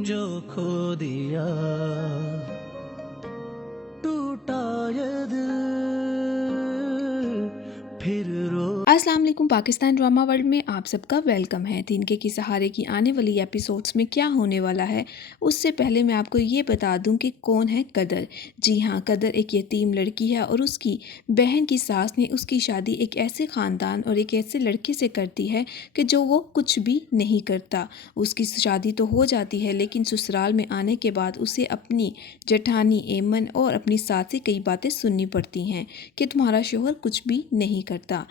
जो खो दिया टूटा ये दिल फिर रो। अस्सलाम वालेकुम। पाकिस्तान ड्रामा वर्ल्ड में आप सबका वेलकम है। तिनके की सहारे की आने वाली एपिसोड्स में क्या होने वाला है, उससे पहले मैं आपको ये बता दूं कि कौन है कदर। जी हाँ, कदर एक यतीम लड़की है और उसकी बहन की सास ने उसकी शादी एक ऐसे ख़ानदान और एक ऐसे लड़के से करती है कि जो वो कुछ भी नहीं करता। उसकी शादी तो हो जाती है, लेकिन ससुराल में आने के बाद उसे अपनी जेठानी एमन और अपनी सास से कई बातें सुननी पड़ती हैं कि तुम्हारा शोहर कुछ भी नहीं करता।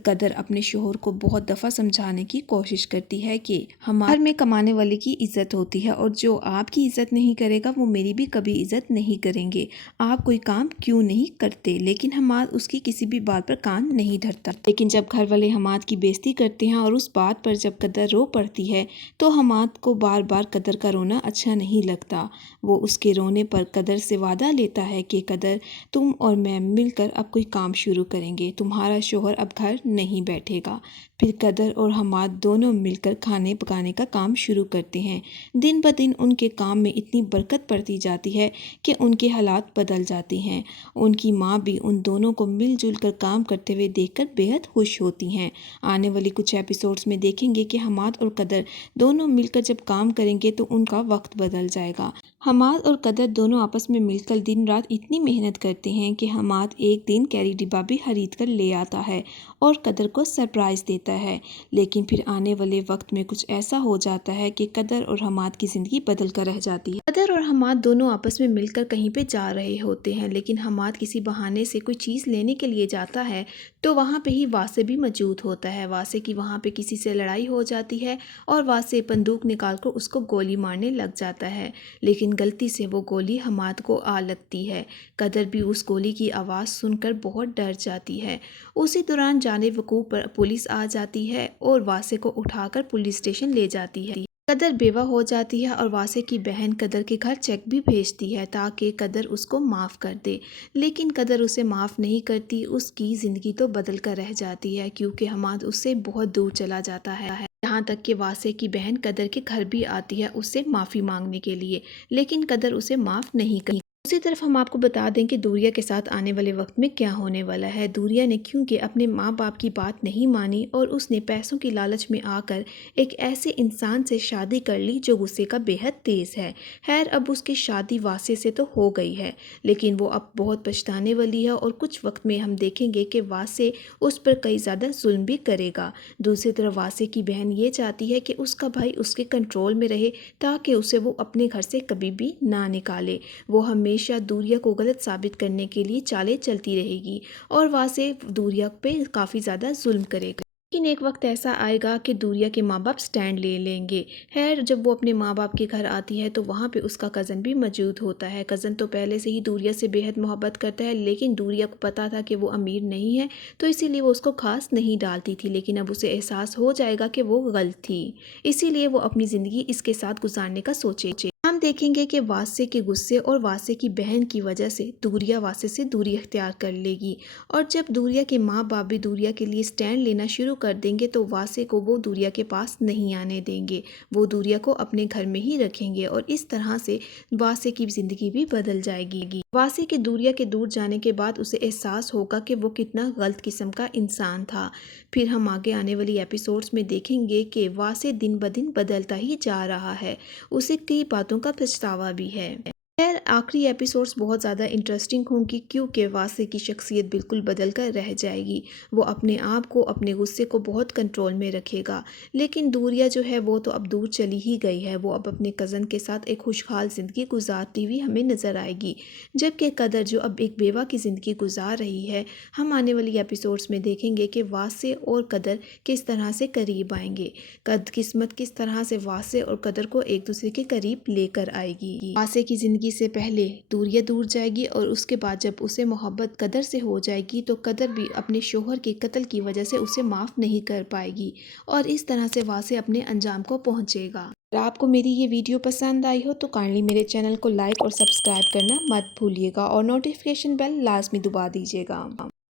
कदर अपने शोहर को बहुत दफ़ा समझाने की कोशिश करती है कि हमारे घर में कमाने वाले की इज़्ज़त होती है और जो आपकी इज़्ज़त नहीं करेगा वो मेरी भी कभी इज़्ज़त नहीं करेंगे। आप कोई काम क्यों नहीं करते, लेकिन हमाद उसकी किसी भी बात पर कान नहीं धरता। लेकिन जब घर वाले हमाद की बेइज्जती करते हैं और उस बात पर जब कदर रो पड़ती है तो हमाद को बार बार कदर का रोना अच्छा नहीं लगता। वो उसके रोने पर कदर से वादा लेता है कि कदर, तुम और मैं मिलकर अब कोई काम शुरू करेंगे, तुम्हारा शोहर अब घर नहीं बैठेगा। फिर कदर और हमाद दोनों मिलकर खाने पकाने का काम शुरू करते हैं। दिन ब दिन उनके काम में इतनी बरकत पड़ती जाती है कि उनके हालात बदल जाते हैं। उनकी माँ भी उन दोनों को मिलजुल कर काम करते हुए देखकर बेहद खुश होती हैं। आने वाली कुछ एपिसोड्स में देखेंगे कि हमाद और कदर दोनों मिलकर जब काम करेंगे तो उनका वक्त बदल जाएगा। हमाद और कदर दोनों आपस में मिलकर दिन रात इतनी मेहनत करते हैं कि हमाद एक दिन कैरी डिब्बा भी खरीद कर ले आता है और कदर को सरप्राइज़ देता है। लेकिन फिर आने वाले वक्त में कुछ ऐसा हो जाता है कि कदर और हमाद की ज़िंदगी बदल कर रह जाती है। कदर और हमाद दोनों आपस में मिलकर कहीं पे जा रहे होते हैं, लेकिन हमाद किसी बहाने से कोई चीज़ लेने के लिए जाता है तो वहाँ पे ही वासे भी मौजूद होता है। वासे की वहाँ पे किसी से लड़ाई हो जाती है और वासे बंदूक निकाल कर उसको गोली मारने लग जाता है, लेकिन गलती से वो गोली हमाद को आ लगती है। कदर भी उस गोली की आवाज़ सुनकर बहुत डर जाती है। उसी दौरान जाने वकूफ़ पर पुलिस आ जाती है और वासे को उठाकर पुलिस स्टेशन ले जाती है। कदर बेवा हो जाती है और वासे की बहन कदर के घर चेक भी भेजती है ताकि कदर उसको माफ़ कर दे, लेकिन कदर उसे माफ़ नहीं करती। उसकी ज़िंदगी तो बदल कर रह जाती है क्योंकि हमाद उससे बहुत दूर चला जाता है। यहाँ तक कि वासे की बहन कदर के घर भी आती है उससे माफ़ी मांगने के लिए, लेकिन कदर उसे माफ़ नहीं करती। दूसरी तरफ हम आपको बता दें कि दूरिया के साथ आने वाले वक्त में क्या होने वाला है। दूरिया ने क्योंकि अपने माँ बाप की बात नहीं मानी और उसने पैसों की लालच में आकर एक ऐसे इंसान से शादी कर ली जो गुस्से का बेहद तेज़ है। खैर, अब उसकी शादी वासे से तो हो गई है, लेकिन वो अब बहुत पछताने वाली है और कुछ वक्त में हम देखेंगे कि वासे उस पर कई ज़्यादा जुल्म भी करेगा। दूसरी तरफ वासे की बहन ये चाहती है कि उसका भाई उसके कंट्रोल में रहे ताकि उसे वो अपने घर से कभी भी ना निकाले। वो हमेशा दूरिया को गलत साबित करने के लिए चालें चलती रहेगी और वासे दूरिया पे काफ़ी ज़्यादा जुल्म करेगा। लेकिन एक वक्त ऐसा आएगा कि दूरिया के माँ बाप स्टैंड ले लेंगे। खैर, जब वो अपने माँ बाप के घर आती है तो वहाँ पे उसका कज़न भी मौजूद होता है। कज़न तो पहले से ही दूरिया से बेहद मोहब्बत करता है, लेकिन दूरिया को पता था कि वो अमीर नहीं है तो इसीलिए वो उसको खास नहीं डालती थी, लेकिन अब उसे एहसास हो जाएगा कि वो गलत थी, इसीलिए वो अपनी ज़िंदगी इसके साथ गुजारने का सोचे। हम देखेंगे कि वासे के गुस्से और वासे की बहन की वजह से दूरिया वासे से दूरी अख्तियार कर लेगी और जब दूरिया के माँ बाप भी दूरिया के लिए स्टैंड लेना शुरू कर देंगे तो वासे को वो दूरिया के पास नहीं आने देंगे। वो दूरिया को अपने घर में ही रखेंगे और इस तरह से वासे की ज़िंदगी भी बदल जाएगी। वासे के दूरिया के दूर जाने के बाद उसे एहसास होगा कि वो कितना गलत किस्म का इंसान था। फिर हम आगे आने वाली एपिसोड्स में देखेंगे कि वासे दिन ब दिन बदलता ही जा रहा है, उसे कई बातों का पछतावा भी है। खैर, आखिरी एपिसोड्स बहुत ज़्यादा इंटरेस्टिंग होंगी क्योंकि वासे की शख्सियत बिल्कुल बदल कर रह जाएगी। वो अपने आप को, अपने गुस्से को बहुत कंट्रोल में रखेगा, लेकिन दूरिया जो है वो तो अब दूर चली ही गई है। वो अब अपने कज़न के साथ एक खुशहाल ज़िंदगी गुजारती हुई हमें नज़र आएगी, जबकि कदर जो अब एक बेवा की ज़िंदगी गुजार रही है। हम आने वाली एपिसोड्स में देखेंगे कि वासे और कदर किस तरह से करीब आएंगे, किस्मत किस तरह से वासे और कदर को एक दूसरे के करीब लेकर आएगी। वासे की ज़िंदगी से पहले दूरिया दूर जाएगी और उसके बाद जब उसे मोहब्बत कदर से हो जाएगी तो कदर भी अपने शोहर के कत्ल की वजह से उसे माफ़ नहीं कर पाएगी और इस तरह से वासे अपने अंजाम को पहुंचेगा। अगर आपको मेरी ये वीडियो पसंद आई हो तो काइंडली मेरे चैनल को लाइक और सब्सक्राइब करना मत भूलिएगा और नोटिफिकेशन बेल लाजमी दबा दीजिएगा।